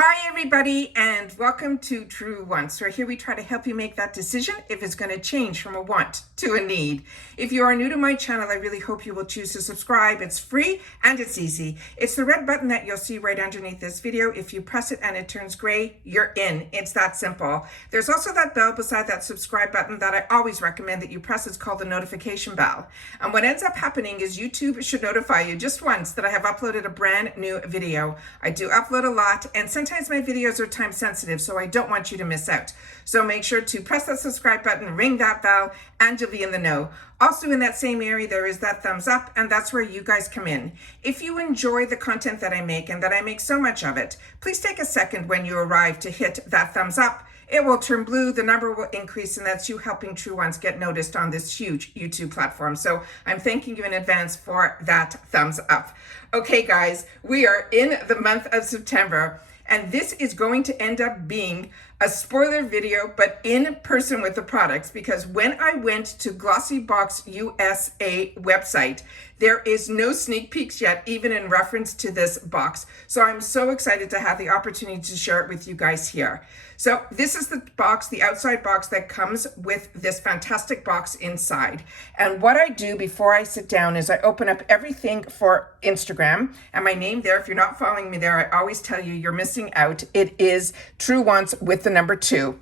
Hi everybody, and welcome to True Wants, where here we try to help you make that decision if it's going to change from a want to a need. If you are new to my channel, I really hope you will choose to subscribe. It's free and it's easy. It's the red button that you'll see right underneath this video. If you press it and it turns gray, you're in. It's that simple. There's also that bell beside that subscribe button that I always recommend that you press. It's called the notification bell. And what ends up happening is YouTube should notify you just once that I have uploaded a brand new video. I do upload a lot, and sometimes my videos are time sensitive, so I don't want you to miss out. So make sure to press that subscribe button, ring that bell, and you'll be in the know. Also in that same area, there is that thumbs up, and that's where you guys come in. If you enjoy the content that I make, and that I make so much of it, please take a second when you arrive to hit that thumbs up. It will turn blue, the number will increase, and that's you helping True Ones get noticed on this huge YouTube platform. So I'm thanking you in advance for that thumbs up. Okay, guys, we are in the month of September, and this is going to end up being a spoiler video, but in person with the products, because when I went to GlossyBox USA website, there is no sneak peeks yet, even in reference to this box. So I'm so excited to have the opportunity to share it with you guys here. So this is the box, the outside box that comes with this fantastic box inside. And what I do before I sit down is I open up everything for Instagram, and my name there, if you're not following me there, I always tell you you're missing out. It is True Wants with the number 2.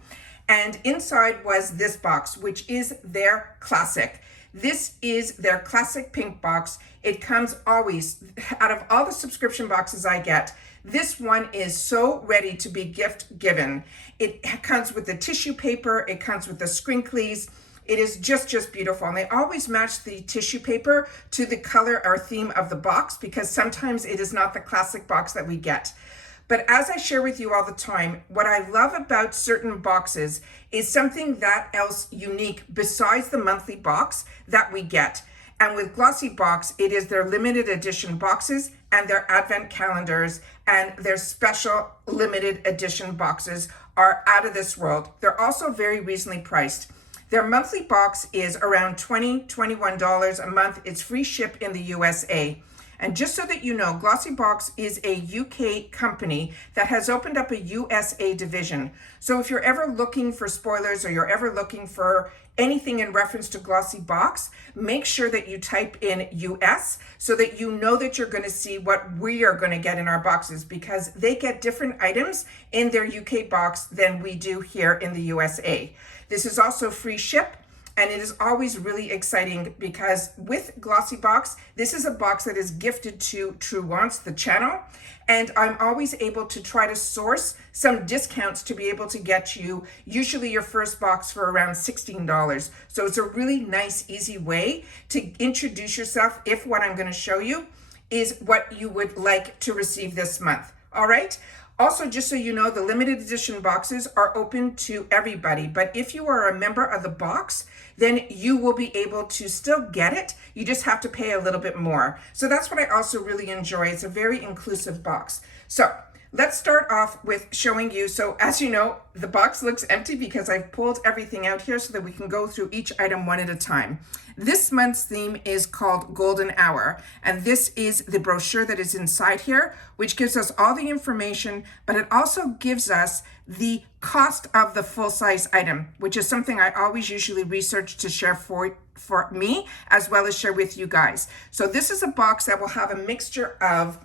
And inside was this box, which is their classic. This is their classic pink box. It comes always, out of all the subscription boxes I get, this one is so ready to be gift given. It comes with the tissue paper, it comes with the scrinklies. It is just beautiful. And they always match the tissue paper to the color or theme of the box, because sometimes it is not the classic box that we get. But as I share with you all the time, what I love about certain boxes is something that else unique besides the monthly box that we get. And with GlossyBox, it is their limited edition boxes and their advent calendars, and their special limited edition boxes are out of this world. They're also very reasonably priced. Their monthly box is around $20, $21 a month. It's free ship in the USA. And just so that you know, GlossyBox is a UK company that has opened up a USA division. So if you're ever looking for spoilers, or you're ever looking for anything in reference to GlossyBox, make sure that you type in US so that you know that you're going to see what we are going to get in our boxes, because they get different items in their UK box than we do here in the USA. This is also free ship. And it is always really exciting because with GlossyBox, this is a box that is gifted to True Wants, the channel. And I'm always able to try to source some discounts to be able to get you usually your first box for around $16. So it's a really nice, easy way to introduce yourself if what I'm going to show you is what you would like to receive this month. All right. Also, just so you know, the limited edition boxes are open to everybody. But if you are a member of the box, then you will be able to still get it. You just have to pay a little bit more. So that's what I also really enjoy. It's a very inclusive box. So let's start off with showing you. So as you know, the box looks empty because I've pulled everything out here so that we can go through each item one at a time. This month's theme is called Golden Hour, and this is the brochure that is inside here, which gives us all the information, but it also gives us the cost of the full-size item, which is something I always usually research to share for me, as well as share with you guys. So this is a box that will have a mixture of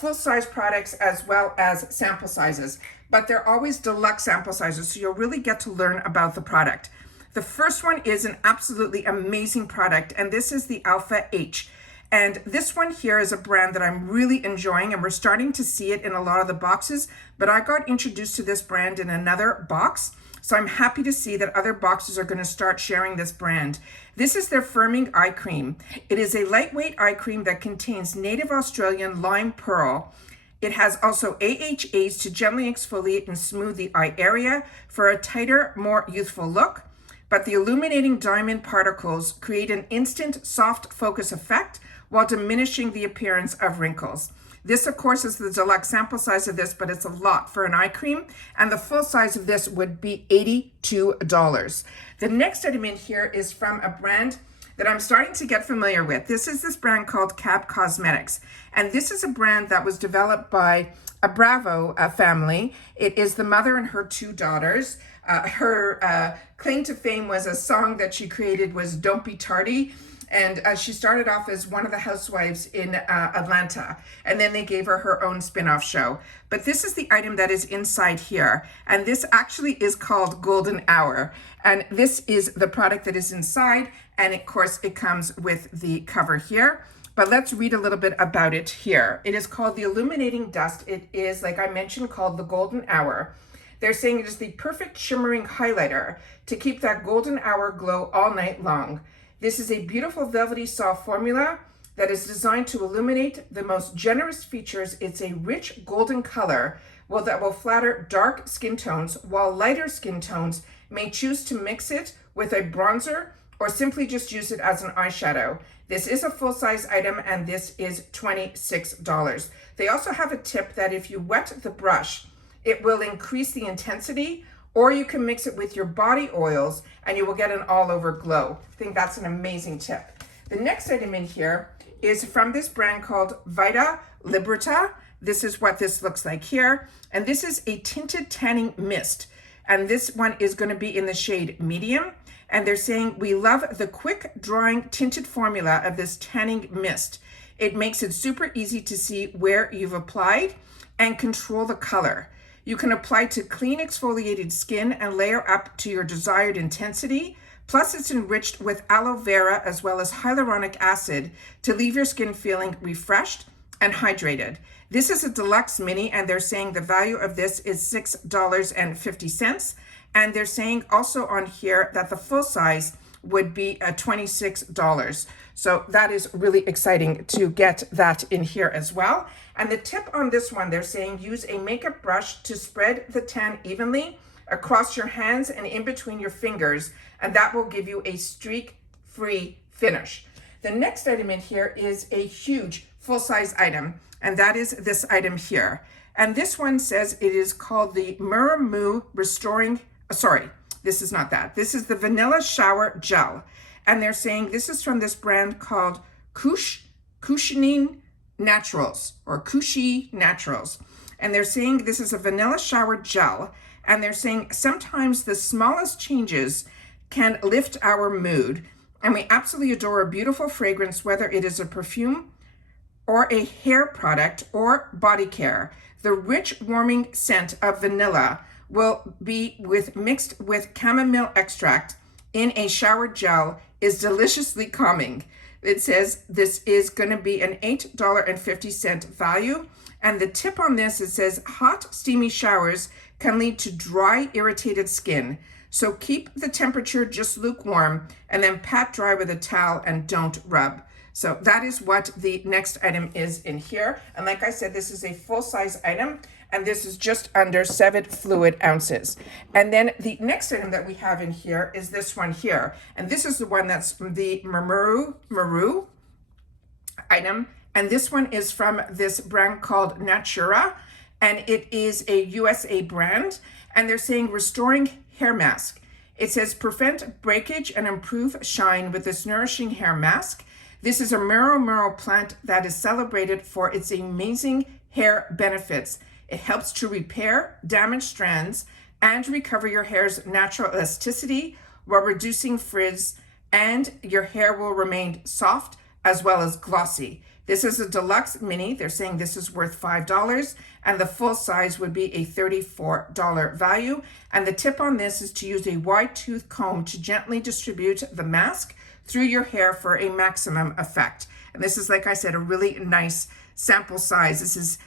full-size products as well as sample sizes, but they're always deluxe sample sizes, so you'll really get to learn about the product. The first one is an absolutely amazing product, and this is the Alpha H. And this one here is a brand that I'm really enjoying, and we're starting to see it in a lot of the boxes, but I got introduced to this brand in another box, so I'm happy to see that other boxes are going to start sharing this brand. This is their firming eye cream. It is a lightweight eye cream that contains native Australian lime pearl. It has also AHAs to gently exfoliate and smooth the eye area for a tighter, more youthful look. But the illuminating diamond particles create an instant soft focus effect while diminishing the appearance of wrinkles. This, of course, is the deluxe sample size of this, but it's a lot for an eye cream, and the full size of this would be $82. The next item in here is from a brand that I'm starting to get familiar with. This is this brand called Cab Cosmetics, and this is a brand that was developed by a Bravo family. It is the mother and her two daughters. Her claim to fame was a song that she created was Don't Be Tardy. And she started off as one of the housewives in Atlanta. And then they gave her her own spin-off show. But this is the item that is inside here. And this actually is called Golden Hour. And this is the product that is inside. And of course, it comes with the cover here. But let's read a little bit about it here. It is called the Illuminating Dust. It is, like I mentioned, called the Golden Hour. They're saying it is the perfect shimmering highlighter to keep that golden hour glow all night long. This is a beautiful velvety soft formula that is designed to illuminate the most generous features. It's a rich golden color that will flatter dark skin tones, while lighter skin tones may choose to mix it with a bronzer or simply just use it as an eyeshadow. This is a full-size item and this is $26. They also have a tip that if you wet the brush, it will increase the intensity, or you can mix it with your body oils and you will get an all-over glow. I think that's an amazing tip. The next item in here is from this brand called Vita Liberta. This is what this looks like here. And this is a tinted tanning mist. And this one is going to be in the shade medium. And they're saying, we love the quick drying tinted formula of this tanning mist. It makes it super easy to see where you've applied and control the color. You can apply to clean exfoliated skin and layer up to your desired intensity. Plus it's enriched with aloe vera as well as hyaluronic acid to leave your skin feeling refreshed and hydrated. This is a deluxe mini and they're saying the value of this is $6.50. And they're saying also on here that the full size would be $26. So that is really exciting to get that in here as well. And the tip on this one, they're saying use a makeup brush to spread the tan evenly across your hands and in between your fingers, and that will give you a streak-free finish. The next item in here is a huge full-size item, and that is this item here. And this one says it is called the Muramu Restoring, this is not that. This is the Vanilla Shower Gel. And they're saying this is from this brand called Cushioning Naturals or Cushy Naturals. And they're saying this is a vanilla shower gel. And they're saying sometimes the smallest changes can lift our mood. And we absolutely adore a beautiful fragrance, whether it is a perfume or a hair product or body care. The rich warming scent of vanilla will be mixed with chamomile extract in a shower gel is deliciously calming. It says this is going to be an $8.50 value. And the tip on this, it says hot, steamy showers can lead to dry, irritated skin. So keep the temperature just lukewarm and then pat dry with a towel and don't rub. So that is what the next item is in here. And like I said, this is a full-size item and this is just under 7 fluid ounces. And then the next item that we have in here is this one here. And this is the one that's the Maru item. And this one is from this brand called Natura. And it is a USA brand. And they're saying restoring hair mask. It says prevent breakage and improve shine with this nourishing hair mask. This is a Muro plant that is celebrated for its amazing hair benefits. It helps to repair damaged strands and recover your hair's natural elasticity while reducing frizz, and your hair will remain soft as well as glossy. This is a deluxe mini. They're saying this is worth $5 and the full size would be a $34 value. And the tip on this is to use a wide tooth comb to gently distribute the mask through your hair for a maximum effect. And this is, like I said, a really nice sample size. This is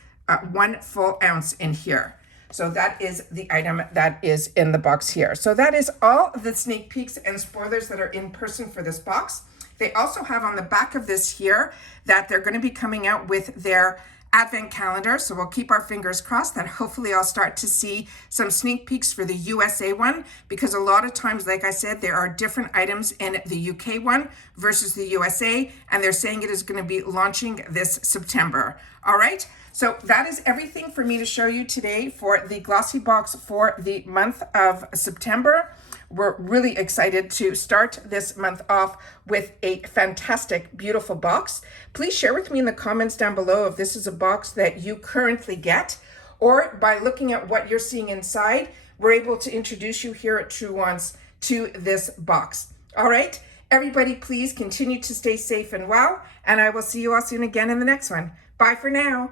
1 full ounce in here. So that is the item that is in the box here. So that is all the sneak peeks and spoilers that are in person for this box. They also have on the back of this here that they're going to be coming out with their advent calendar. So we'll keep our fingers crossed that hopefully I'll start to see some sneak peeks for the USA one, because a lot of times, like I said, there are different items in the UK one versus the USA, and they're saying it is going to be launching this September. All right. So that is everything for me to show you today for the GlossyBox for the month of September. We're really excited to start this month off with a fantastic, beautiful box. Please share with me in the comments down below if this is a box that you currently get, or by looking at what you're seeing inside, we're able to introduce you here at True Wants to this box. All right, everybody, please continue to stay safe and well, and I will see you all soon again in the next one. Bye for now.